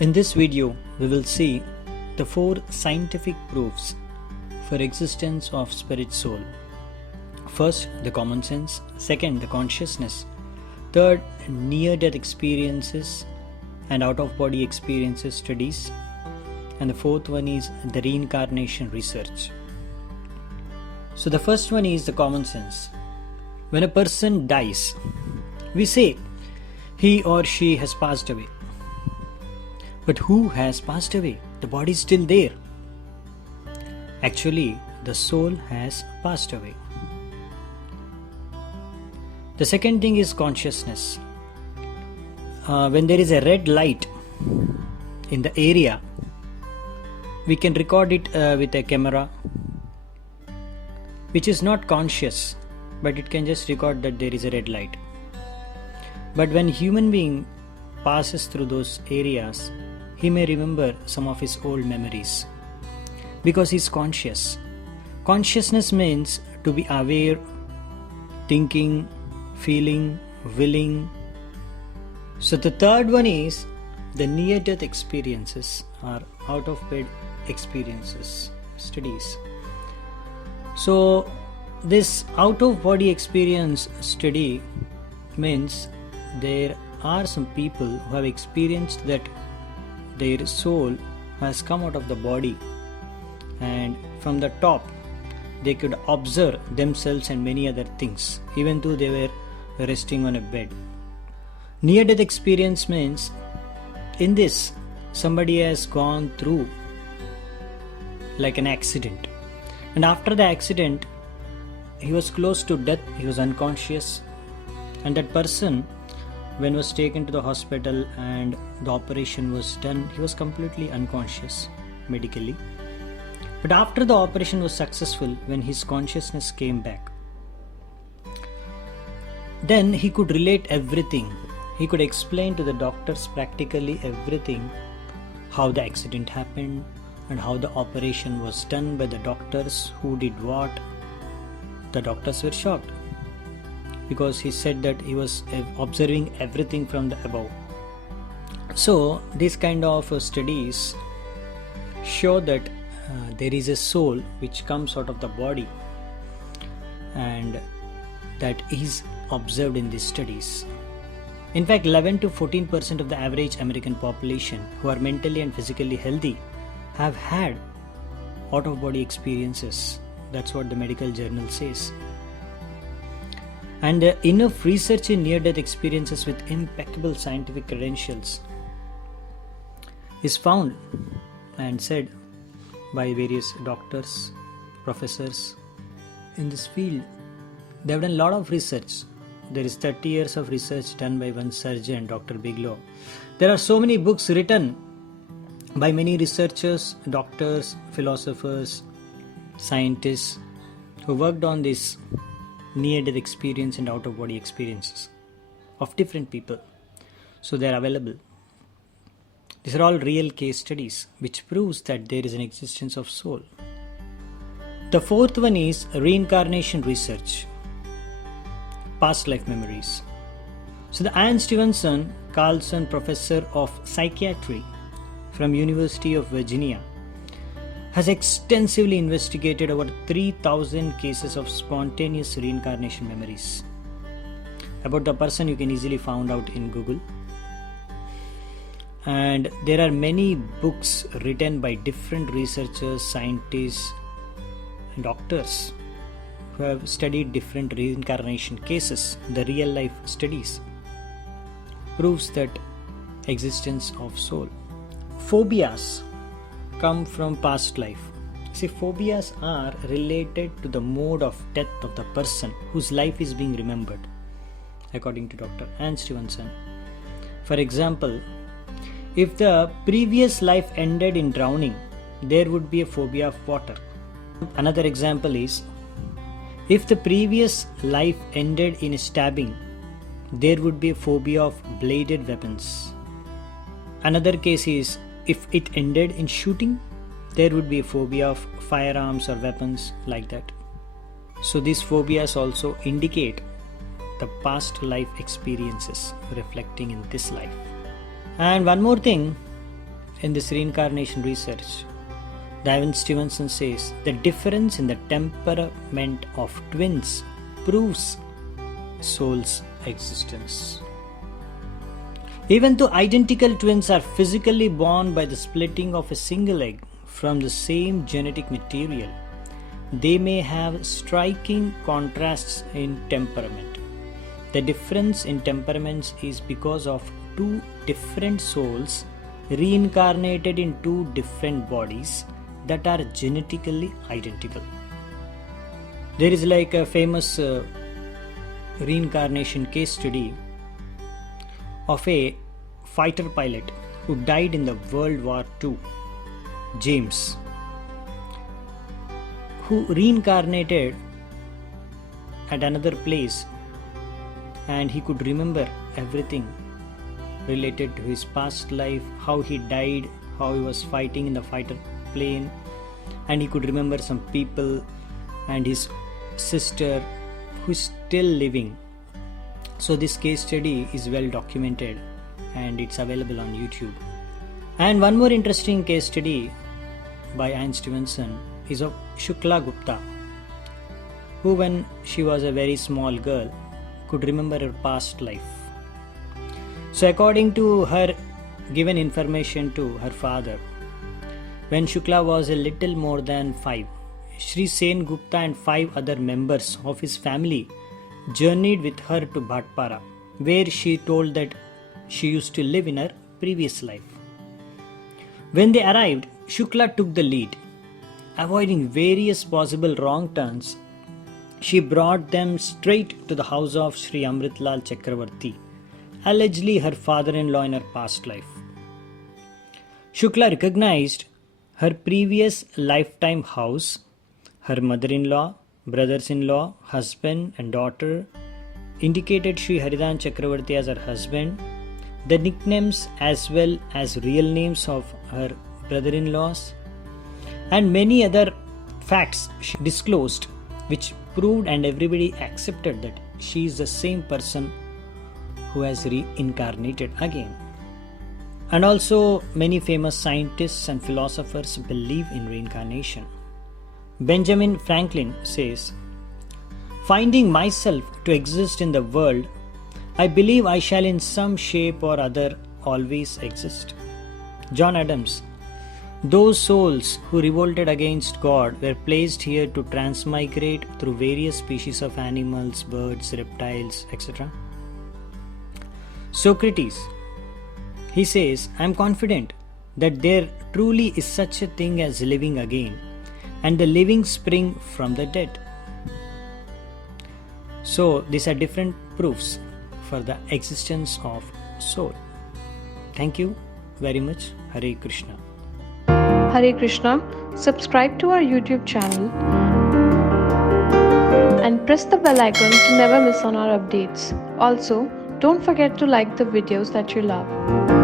In this video, we will see the 4 scientific proofs for existence of spirit soul. First, the common sense. Second, the consciousness. Third, near-death experiences and out-of-body experiences studies. And the fourth one is the reincarnation research. So the first one is the common sense. When a person dies, we say he or she has passed away. But who has passed away? The body is still there. Actually, the soul has passed away. The second thing is consciousness. When there is a red light in the area, we can record it with a camera, which is not conscious, but it can just record that there is a red light. But when human being passes through those areas, he may remember some of his old memories because he is conscious. Consciousness means to be aware, thinking, feeling, willing. So the third one is the near-death experiences or out-of-bed experiences studies. So this out-of-body experience study means there are some people who have experienced that their soul has come out of the body, and from the top they could observe themselves and many other things even though they were resting on a bed. Near-death experience means in this somebody has gone through like an accident, and after the accident he was close to death, he was unconscious, and that person, when was taken to the hospital and the operation was done, he was completely unconscious medically. But after the operation was successful, when his consciousness came back, then he could relate everything. He could explain to the doctors practically everything, how the accident happened and how the operation was done by the doctors, who did what. The doctors were shocked because he said that he was observing everything from the above. So these kind of studies show that there is a soul which comes out of the body, and that is observed in these studies. In fact, 11 to 14% of the average American population who are mentally and physically healthy have had out-of-body experiences. That's what the medical journal says. And enough research in near-death experiences with impeccable scientific credentials is found and said by various doctors, professors in this field. They have done a lot of research. There is 30 years of research done by one surgeon, Dr. Bigelow. There are so many books written by many researchers, doctors, philosophers, scientists who worked on this near-death experience and out-of-body experiences of different people. So they are available. These are all real case studies which proves that there is an existence of soul. The fourth one is reincarnation research, past life memories. So the Anne Stevenson Carlson Professor of Psychiatry from University of Virginia has extensively investigated over 3,000 cases of spontaneous reincarnation memories. About the person you can easily find out in Google. And there are many books written by different researchers, scientists and doctors who have studied different reincarnation cases. The real life studies proves that existence of soul. Phobias come from past life. See, phobias are related to the mode of death of the person whose life is being remembered, according to Dr. Anne Stevenson. For example, if the previous life ended in drowning, there would be a phobia of water. Another example is, if the previous life ended in stabbing, there would be a phobia of bladed weapons. Another case is, if it ended in shooting, there would be a phobia of firearms or weapons like that. So these phobias also indicate the past life experiences reflecting in this life. And one more thing, in this reincarnation research, Ivan Stevenson says the difference in the temperament of twins proves soul's existence. Even though identical twins are physically born by the splitting of a single egg from the same genetic material, they may have striking contrasts in temperament. The difference in temperaments is because of two different souls reincarnated in two different bodies that are genetically identical. There is like a famous reincarnation case study of a fighter pilot who died in the World War II, James, who reincarnated at another place, and he could remember everything related to his past life, how he died, how he was fighting in the fighter plane, and he could remember some people and his sister who is still living. So this case study is well documented and it's available on YouTube. And one more interesting case study by Anne Stevenson is of Shukla Gupta, who when she was a very small girl could remember her past life. So according to her given information to her father, when Shukla was a little more than 5, Sri Sen Gupta and 5 other members of his family journeyed with her to Bhatpara, where she told that she used to live in her previous life. When they arrived, Shukla took the lead. Avoiding various possible wrong turns, she brought them straight to the house of Sri Amritlal Chakravarti, allegedly her father-in-law in her past life. Shukla recognized her previous lifetime house, her mother-in-law, brothers-in-law, husband and daughter, indicated Sri Haridan Chakravarti as her husband, the nicknames as well as real names of her brother-in-laws, and many other facts she disclosed, which proved and everybody accepted that she is the same person who has reincarnated again. And also many famous scientists and philosophers believe in reincarnation. Benjamin Franklin says, "Finding myself to exist in the world, I believe I shall in some shape or other always exist." John Adams, "Those souls who revolted against God were placed here to transmigrate through various species of animals, birds, reptiles, etc." Socrates, he says, "I am confident that there truly is such a thing as living again, and the living spring from the dead." So these are different proofs for the existence of soul. Thank you very much. Hare Krishna. Hare Krishna. Subscribe to our YouTube channel and press the bell icon to never miss on our updates. Also, don't forget to like the videos that you love.